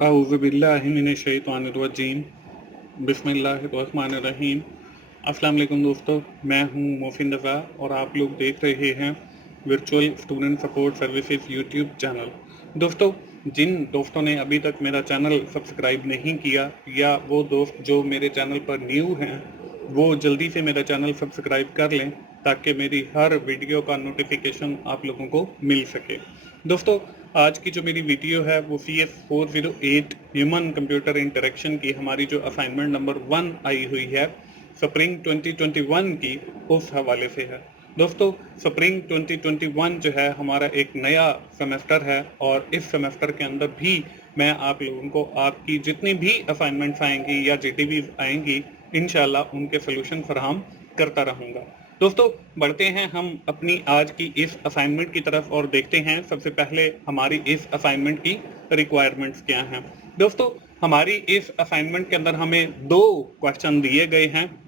अऊज़ुबिल्लाहिमिनश्शैतानिर्रजीम बिस्मिल्लाहिर्रहमानिर्रहीम। अस्सलाम वालेकुम दोस्तों, मैं हूं मोहसिन रज़ा और आप लोग देख रहे हैं virtual student support services YouTube channel. दोस्तों, जिन दोस्तों ने अभी तक मेरा चैनल सब्सक्राइब नहीं किया या वो दोस्त जो मेरे चैनल पर न्यू हैं वो जल्दी से मेरा चैनल सब्सक्राइब कर लें ताकि मेरी हर वीडियो का नोटिफिकेशन आप लोगों को मिल सके। दोस्तों, आज की जो मेरी वीडियो है वो CS408 ह्यूमन कंप्यूटर इंटरेक्शन की हमारी जो असाइनमेंट नंबर 1 आई हुई है स्प्रिंग 2021 की, उस हवाले से है। दोस्तों, स्प्रिंग 2021 जो है हमारा एक नया सेमेस्टर है और इस सेमेस्टर के अंदर भी मैं आप लोगों को आपकी जितनी भी असाइनमेंट्स आएंगी या जीटीवी आएंगी इंशाल्लाह उनके सोल्यूशन फराहम करता रहूँगा। दोस्तों, बढ़ते हैं हम अपनी आज की इस असाइनमेंट की तरफ और देखते हैं सबसे पहले हमारी इस असाइनमेंट की रिक्वायरमेंट्स क्या हैं। दोस्तों, हमारी इस असाइनमेंट के अंदर हमें 2 क्वेश्चन दिए गए हैं।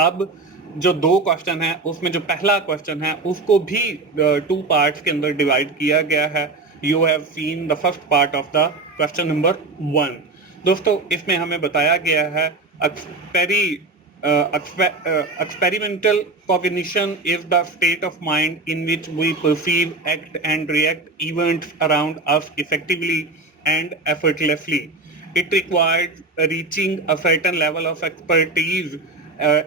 अब जो 2 क्वेश्चन है उसमें जो पहला क्वेश्चन है उसको भी 2 पार्ट्स के अंदर डिवाइड किया गया है। You have seen the first part of the question number 1। दोस्तों, इसमें हमें बताया गया है experimental cognition is the state of mind in which we perceive, act and react events around us effectively and effortlessly. It requires reaching a certain level of expertise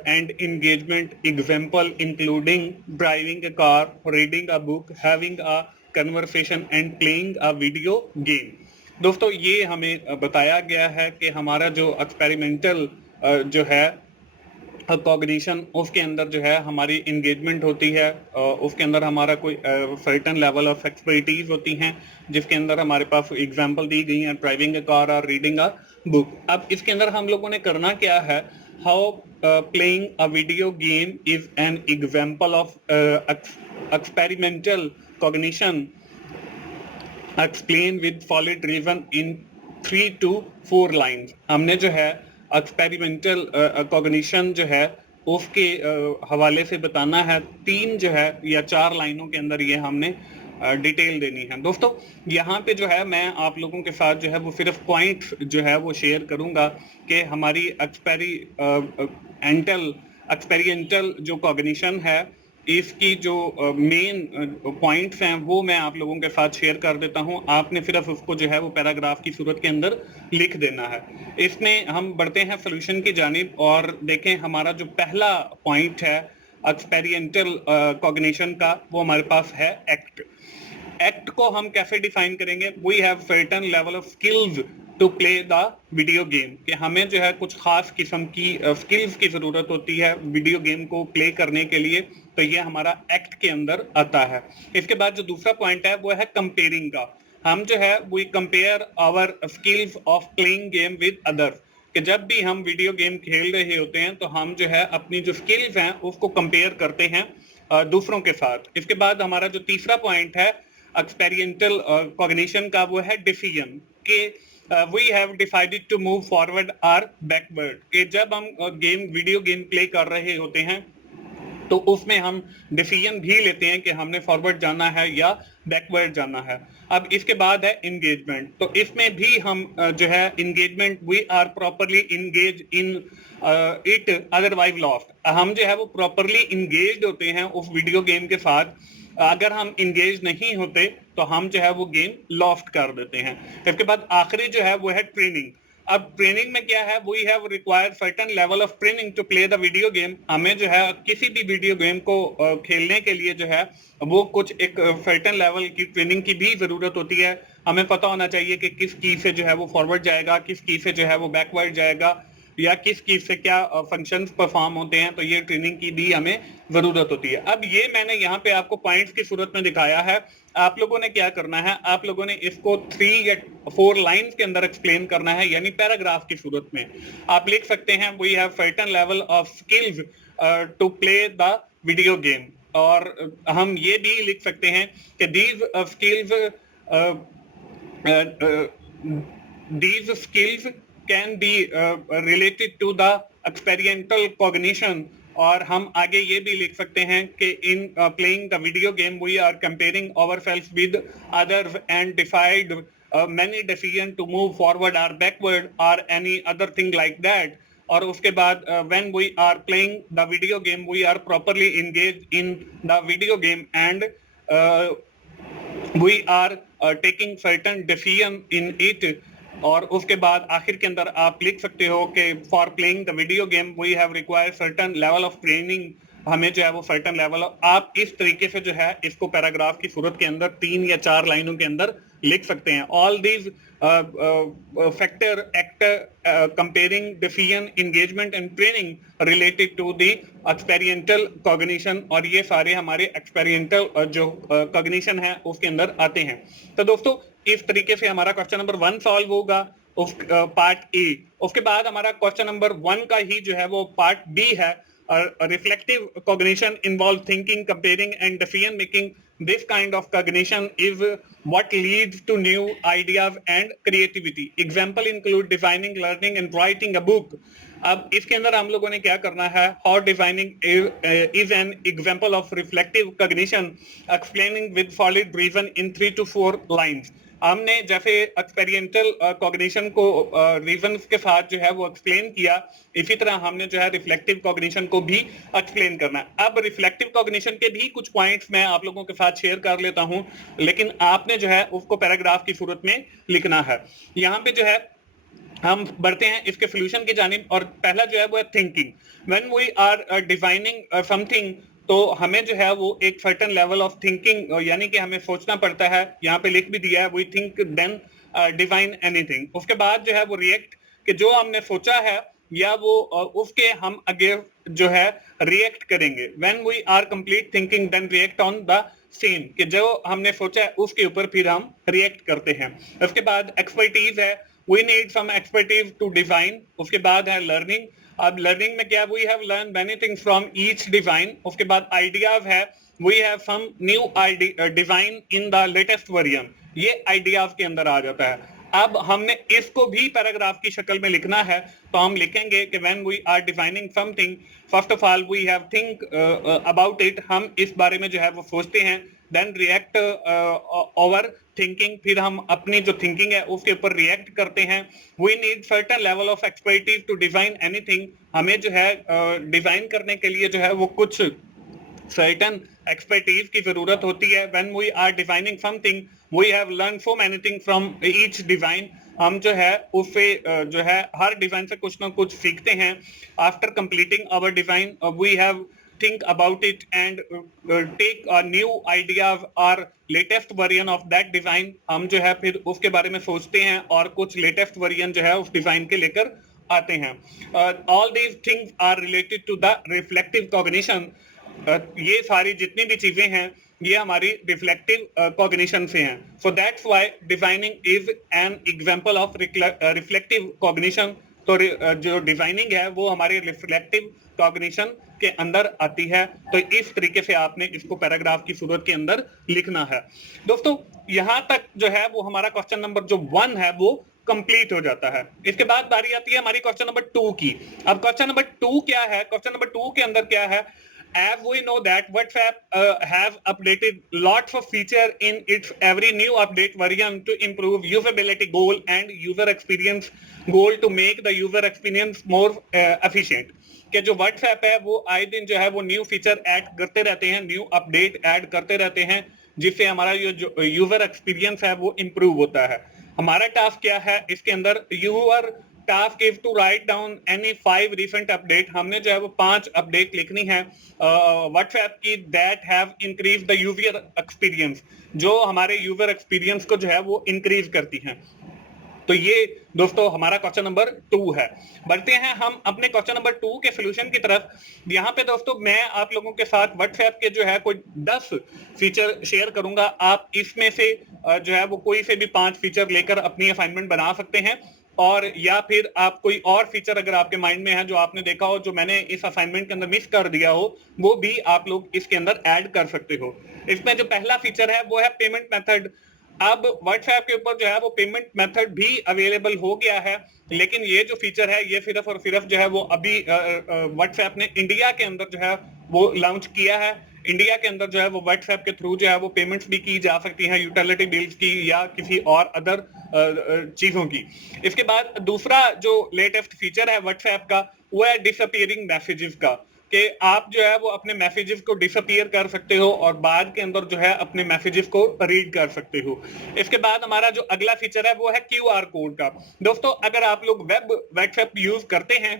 and engagement, example including driving a car, reading a book, having a conversation and playing a video game. दोस्तों, ये हमें बताया गया है कि हमारा जो experimental जो है कॉग्निशन, उसके अंदर जो है हमारी इंगेजमेंट होती है, उसके अंदर हमारा कोई सर्टेन लेवल ऑफ एक्सपर्टीज होती हैं जिसके अंदर हमारे पास एग्जांपल दी गई हैं, ड्राइविंग अ कार और रीडिंग अ बुक। अब इसके अंदर हम लोगों ने करना क्या है, how playing a video game is an example of experimental cognition explain with solid reason in 3 to 4 lines. हमने जो है एक्सपेरिमेंटल कॉग्निशन जो है उसके हवाले से बताना है, 3 जो है या 4 लाइनों के अंदर ये हमने डिटेल देनी है। दोस्तों, यहाँ पे जो है मैं आप लोगों के साथ जो है वो सिर्फ पॉइंट्स जो है वो शेयर करूँगा कि हमारी एक्सपेरिएंटल जो कॉग्निशन है इसकी जो मेन पॉइंट्स हैं वो मैं आप लोगों के साथ शेयर कर देता हूं। आपने सिर्फ उसको जो है वो पैराग्राफ की सूरत के अंदर लिख देना है। इसमें हम बढ़ते हैं सोल्यूशन की जानिब और देखें हमारा जो पहला पॉइंट है एक्सपेरिएंटल कॉग्निशन का, वो हमारे पास है एक्ट। एक्ट को हम कैसे डिफाइन करेंगे, we have certain level of skills to play the video game, कि हमें जो है कुछ खास किस्म की स्किल्स की जरूरत होती है वीडियो गेम को प्ले करने के लिए, तो ये हमारा एक्ट के अंदर आता है। इसके बाद जो दूसरा पॉइंट है वो है कंपेयरिंग का। हम जो है we compare our skills of playing game with others, कि जब भी हम वीडियो गेम खेल रहे होते हैं तो हम जो है अपनी जो स्किल्स हैं उसको कंपेयर करते हैं दूसरों के साथ। इसके बाद हमारा जो तीसरा पॉइंट है एक्सपेरिएंटल कॉग्निशन का, वो है डिसीजन, कि we have decided to move forward और बैकवर्ड, कि जब हम वीडियो गेम प्ले कर रहे होते हैं तो उसमें हम डिसीजन भी लेते हैं कि हमने फॉरवर्ड जाना है या बैकवर्ड जाना है। अब इसके बाद है इंगेजमेंट, तो इसमें भी हम जो है engagement, we are properly engage in it otherwise lost, हम जो है वो प्रॉपरली इंगेज होते हैं उस वीडियो गेम के साथ। अगर हम इंगेज नहीं होते तो हम जो है वो गेम लॉस्ट कर देते हैं। इसके बाद आखिरी जो है वो है ट्रेनिंग। अब ट्रेनिंग में क्या है, we have required certain level of training to play the video game, हमें जो है किसी भी वीडियो गेम को खेलने के लिए जो है वो कुछ एक सर्टेन लेवल की ट्रेनिंग की भी जरूरत होती है। हमें पता होना चाहिए कि किस की से जो है वो फॉरवर्ड जाएगा, किस की से जो है वो बैकवर्ड जाएगा, या किस की से क्या फंक्शंस परफॉर्म होते हैं, तो ये ट्रेनिंग की भी हमें जरूरत होती है। अब ये मैंने यहाँ पे आपको पॉइंट्स की सूरत में दिखाया है, आप लोगों ने क्या करना है, आप लोगों ने इसको 3 या 4 लाइंस के अंदर एक्सप्लेन करना है, यानी पैराग्राफ की सूरत में आप लिख सकते हैं we have certain level of skills to play the video game, और हम ये भी लिख सकते हैं कि these skills can be related to the experiential cognition, और हम आगे ये भी लिख सकते हैं कि in playing the video game we are comparing ourselves with others and decide many decision to move forward or backward or any other thing like that. और उसके बाद when we are playing the video game, we are properly engaged in the video game and we are taking certain decision in it. और उसके बाद आखिर के अंदर आप लिख सकते हो कि for playing the video game we have required certain level of training, हमें जो है वो सर्टेन लेवल, आप इस तरीके से जो है इसको पैराग्राफ की सूरत के अंदर 3 या 4 लाइनों के अंदर लिख सकते हैं. All these factor act comparing decision engagement and training related to the experimental cognition, और ये सारे हमारे एक्सपेरिमेंटल जो कॉग्निशन है उसके अंदर आते हैं. तो दोस्तों इस तरीके से हमारा क्वेश्चन नंबर 1 सॉल्व होगा उस पार्ट ए. उसके बाद हमारा क्वेश्चन नंबर 1 का ही जो है वो पार्ट बी है. Reflective cognition involves thinking, comparing, and decision making. This kind of cognition is what leads to new ideas and creativity. Example include designing, learning, and writing a book. अब इसके अंदर हम लोगों ने क्या करना है, how designing is an example of reflective cognition, explaining with solid reason in 3 to 4 lines. हमने जैसे एक्सपेरिमेंटल कॉग्निशन को रीजन के साथ जो है वो एक्सप्लेन किया, इसी तरह हमने जो है रिफ्लेक्टिव कॉग्निशन को भी एक्सप्लेन करना है. अब रिफ्लेक्टिव कॉग्निशन के भी कुछ पॉइंट्स मैं आप लोगों के साथ शेयर कर लेता हूं, लेकिन आपने जो है उसको पैराग्राफ की सूरत में लिखना है. यहाँ पे जो है हम बढ़ते हैं इसके सोल्यूशन की जानिब, और पहला जो है वो है thinking. When we are designing something, तो हमें जो है वो एक सर्टेन लेवल ऑफ थिंकिंग, यानी कि हमें सोचना पड़ता है. यहाँ पे लिख भी दिया है, we think then design anything. उसके बाद जो है वो रिएक्ट, कि जो हमने सोचा है या वो उसके हम आगे जो है रिएक्ट करेंगे. When we are complete thinking then react on the same, कि जो हमने सोचा है उसके ऊपर फिर हम रिएक्ट करते हैं. उसके बाद एक्सपर्टीज है, we need some expertise to design. उसके बाद है लर्निंग. अब लर्निंग में क्या, we have learn many things from each design. उसके बाद आइडियाज है, we have some new design in the latest version. ये आइडियाज के अंदर आ जाता है. अब हमने इसको भी पैराग्राफ की शक्ल में लिखना है, तो हम लिखेंगे कि when we are designing something, first of all we have think about it, हम इस बारे में जो है वो सोचते हैं. देन रिएक्ट ओवर थिंकिंग, फिर हम अपनी जो थिंकिंग है उसके ऊपर रिएक्ट करते हैं. We need certain level of expertise to design anything, हमें जो है डिजाइन करने के लिए जो है वो कुछ सर्टेन एक्सपर्टीज की जरूरत होती है. When we are designing something we have learn so many thing from each design, हम जो है उससे जो है हर डिजाइन से कुछ ना कुछ सीखते हैं. After completing our design we have think about it and take a new ideas or latest version of that design. हम जो है फिर उसके बारे में सोचते हैं और कुछ latest version जो है उस डिजाइन के लेकर आते हैं. All these things are related to the reflective cognition. ये सारी जितनी भी चीजें हैं ये हमारी रिफ्लेक्टिव कॉग्निशन से हैं. So that's why designing is an example of reflective cognition. तो जो डिजाइनिंग है वो हमारे रिफ्लेक्टिव कॉग्निशन के अंदर आती है. तो इस तरीके से आपने इसको पैराग्राफ की सूरत के अंदर लिखना है. दोस्तों यहां तक जो है वो हमारा क्वेश्चन नंबर जो 1 है वो कंप्लीट हो जाता है. इसके बाद बारी आती है हमारी क्वेश्चन नंबर 2 की. अब क्वेश्चन नंबर 2 क्या है, क्वेश्चन नंबर 2 के अंदर क्या है, as we know that WhatsApp have updated lots of feature in its every new update version to improve usability goal and user experience goal to make the user experience more efficient. कि जो WhatsApp है वो आए दिन जो है वो new feature add करते रहते हैं, न्यू अपडेट ऐड करते रहते हैं, जिससे हमारा ये जो यूजर एक्सपीरियंस है वो इम्प्रूव होता है. हमारा टास्क क्या है इसके अंदर, your task is to write down any 5 recent update. हमने जो है वो 5 अपडेट लिखनी है व्हाट्सएप की that have increase the user experience, जो हमारे यूजर एक्सपीरियंस को जो है वो इंक्रीज करती हैं. तो ये दोस्तों हमारा क्वेश्चन नंबर 2 है. बढ़ते हैं हम अपने क्वेश्चन नंबर 2 के सोल्यूशन की तरफ. यहाँ पे दोस्तों मैं आप लोगों के साथ व्हाट्सएप के जो है कोई 10 फीचर शेयर करूंगा. आप इसमें से जो है वो कोई से भी 5 फीचर लेकर अपनी असाइनमेंट बना सकते हैं, और या फिर आप कोई और फीचर अगर आपके माइंड में है जो आपने देखा हो, जो मैंने इस असाइनमेंट के अंदर मिस कर दिया हो, वो भी आप लोग इसके अंदर ऐड कर सकते हो. इसमें जो पहला फीचर है वो है पेमेंट मेथड. अब व्हाट्सएप के ऊपर जो है वो पेमेंट मेथड भी अवेलेबल हो गया है, लेकिन ये जो फीचर है ये सिर्फ और सिर्फ जो है वो अभी व्हाट्सएप ने इंडिया के अंदर जो है वो लॉन्च किया है. इंडिया के अंदर जो है वो व्हाट्सएप के थ्रू जो है वो पेमेंट्स भी की जा सकती हैं, यूटिलिटी बिल्स की या किसी और अदर चीजों की। इसके बाद दूसरा जो लेटेस्ट फीचर है व्हाट्सएप का वो है डिसअपीयरिंग मैसेजेस का, कि आप जो है वो अपने मैसेजेस को डिसअपीयर कर सकते हो और बाद के अंदर जो है अपने मैसेजेस को रीड कर सकते हो। इसके बाद हमारा जो अगला फीचर है वो है क्यूआर कोड का। दोस्तों अगर आप लोग वेब व्हाट्सएप यूज करते हैं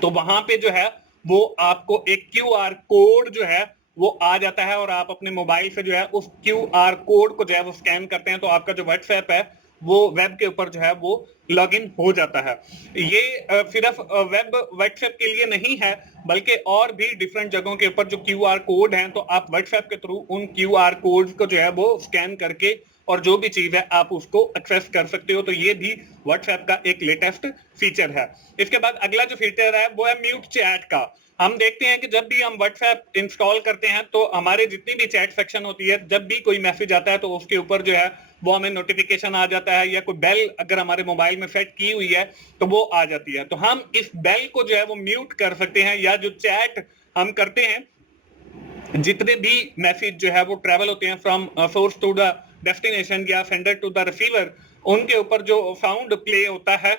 तो वहां पे जो है वो आपको एक क्यूआर कोड जो है वो आ जाता है और आप अपने मोबाइल से जो है उस क्यूआर कोड को जो है वो स्कैन करते हैं तो आपका जो व्हाट्सएप है वो वेब के ऊपर जो है वो लॉगिन हो जाता है। ये सिर्फ वेब व्हाट्सएप के लिए नहीं है बल्कि और भी डिफरेंट जगहों के ऊपर जो क्यूआर कोड हैं तो आप व्हाट्सएप के थ्रू उन क्यूआर कोड को जो है वो स्कैन करके और जो भी चीज है आप उसको एक्सेस कर सकते हो। तो ये भी व्हाट्सएप का एक लेटेस्ट फीचर है। इसके बाद अगला जो फीचर है वो है म्यूट चैट का। हम देखते हैं कि जब भी हम व्हाट्सएप इंस्टॉल करते हैं तो हमारे जितनी भी चैट सेक्शन होती है, जब भी कोई मैसेज आता है तो उसके ऊपर जो है वो हमें नोटिफिकेशन आ जाता है या कोई बेल अगर हमारे मोबाइल में सेट की हुई है तो वो आ जाती है। तो हम इस बेल को जो है वो म्यूट कर सकते हैं, या जो चैट हम करते हैं जितने भी मैसेज जो है वो ट्रेवल होते हैं from source to the destination या सेंडर टू द रिसीवर, उनके ऊपर जो साउंड प्ले होता है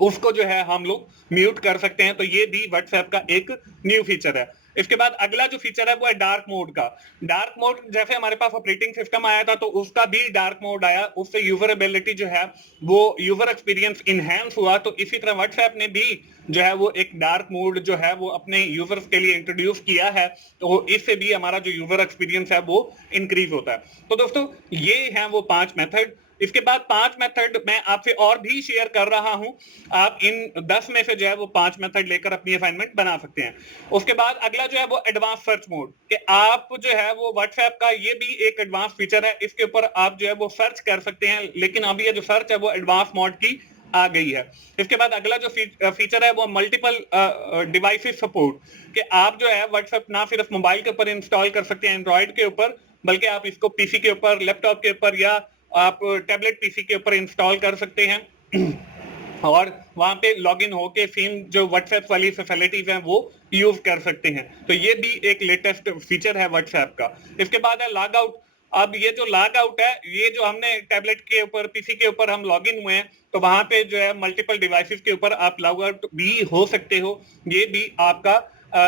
उसको जो है हम लोग म्यूट कर सकते हैं। तो ये भी व्हाट्सएप का एक न्यू फीचर है। इसके बाद अगला जो फीचर है वो है डार्क मोड का। डार्क मोड जैसे हमारे पास ऑपरेटिंग सिस्टम आया था तो उसका भी डार्क मोड आया, उससे यूजरेबिलिटी जो है वो यूजर एक्सपीरियंस इनहेंस हुआ। तो इसी तरह व्हाट्सएप ने भी जो है वो एक डार्क मोड जो है वो अपने यूजर्स के लिए इंट्रोड्यूस किया है, तो इससे भी हमारा जो यूजर एक्सपीरियंस है वो इंक्रीज होता है। तो दोस्तों ये हैं वो 5 मेथड। इसके बाद 5 मेथड मैं आपसे और भी शेयर कर रहा हूं, आप इन 10 में से जो है वो 5 मेथड लेकर अपनी असाइनमेंट बना सकते हैं। उसके बाद अगला जो है वो एडवांस सर्च मोड, कि आप जो है वो व्हाट्सएप का ये भी एक एडवांस फीचर है, इसके ऊपर आप जो है वो सर्च कर सकते हैं, लेकिन अभी ये जो सर्च है वो एडवांस मोड की आ गई है। इसके बाद अगला जो फीचर है वो मल्टीपल डिवाइसेस सपोर्ट, कि आप जो है व्हाट्सएप ना सिर्फ मोबाइल के ऊपर इंस्टॉल कर सकते हैं एंड्रॉइड के ऊपर, बल्कि आप इसको पीसी के ऊपर, लैपटॉप के ऊपर या आप टैबलेट पीसी के ऊपर इंस्टॉल कर सकते हैं और वहां पे लॉगिन होके सेम जो व्हाट्सएप वाली फैसिलिटीज हैं वो यूज कर सकते हैं। तो ये भी एक लेटेस्ट फीचर है व्हाट्सएप का। इसके बाद है लॉग आउट। अब ये जो लॉग आउट है, ये जो हमने टैबलेट के ऊपर, पीसी के ऊपर हम लॉगिन हुए हैं तो वहां पे जो है मल्टीपल डिवाइसेस के ऊपर आप लॉग आउट भी हो सकते हो। ये भी आपका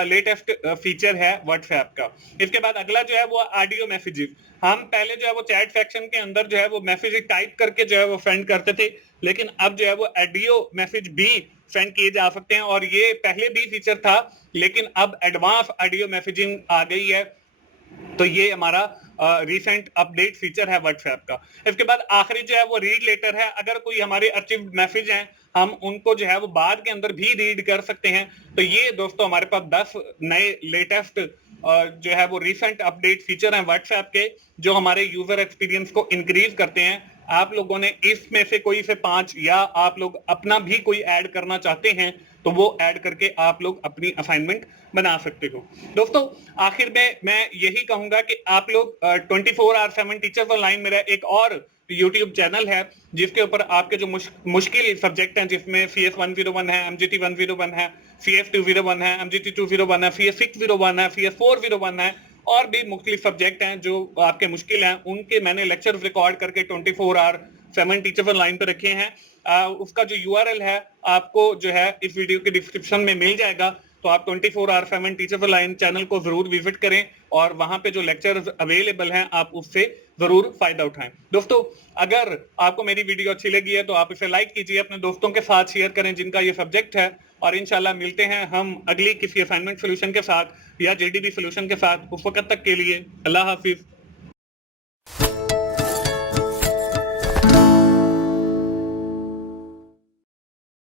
लेटेस्ट फीचर है व्हाट्सएप का। इसके बाद अगला जो है वो ऑडियो मैसेजेस। हम पहले जो है वो चैट सेक्शन के अंदर जो है वो मैसेज टाइप करके जो है वो सेंड करते थे, लेकिन अब जो है वो ऑडियो मैसेज भी सेंड किए जा सकते हैं, और ये पहले भी फीचर था लेकिन अब एडवांस ऑडियो मैसेजिंग आ गई है। तो ये हमारा रिसेंट अपडेट फीचर है व्हाट्सएप का। इसके बाद आखिरी जो है वो रीड लेटर है। अगर कोई हमारे अर्चिव्ड मैसेज हैं हम उनको जो है वो बाद के अंदर भी रीड कर सकते हैं। तो ये दोस्तों हमारे पास 10 नए लेटेस्ट जो है वो रिसेंट अपडेट फीचर हैं व्हाट्सएप के, जो हमारे यूजर एक्सपीरियंस को इंक्रीज करते हैं। आप लोगों ने इसमें से कोई से 5 या आप लोग अपना भी कोई ऐड करना चाहते हैं तो वो ऐड करके आप लोग अपनी असाइनमेंट बना सकते हो। दोस्तों आखिर में मैं यही कहूंगा कि आप लोग 24/7 टीचर्स ऑनलाइन मेरा एक और YouTube चैनल है जिसके ऊपर आपके जो मुश्किल सब्जेक्ट हैं, जिसमें CS 101 है, MGT 101 है, CS 201 है, MGT 201 है, CS 601 है, CS 401 है, और भी मुख्तलिफ सब्जेक्ट हैं जो आपके मुश्किल हैं, उनके मैंने लेक्चर रिकॉर्ड करके 24/7 टीचर्स ऑनलाइन पे रखे हैं। उसका जो URL है आपको जो है इस वीडियो के डिस्क्रिप्शन में मिल जाएगा। तो आप 24/7 टीचर्स ऑनलाइन चैनल को जरूर विजिट करें और वहां पे जो लेक्चर्स अवेलेबल हैं आप उससे जरूर फायदा उठाएं। दोस्तों अगर आपको मेरी वीडियो अच्छी लगी है तो आप इसे लाइक कीजिए, अपने दोस्तों के साथ शेयर करें जिनका ये सब्जेक्ट है, और इंशाल्लाह मिलते हैं हम अगली किसी असाइनमेंट सोल्यूशन के साथ या JDB सोल्यूशन के साथ। उस वक्त तक के लिए अल्लाह हाफिज।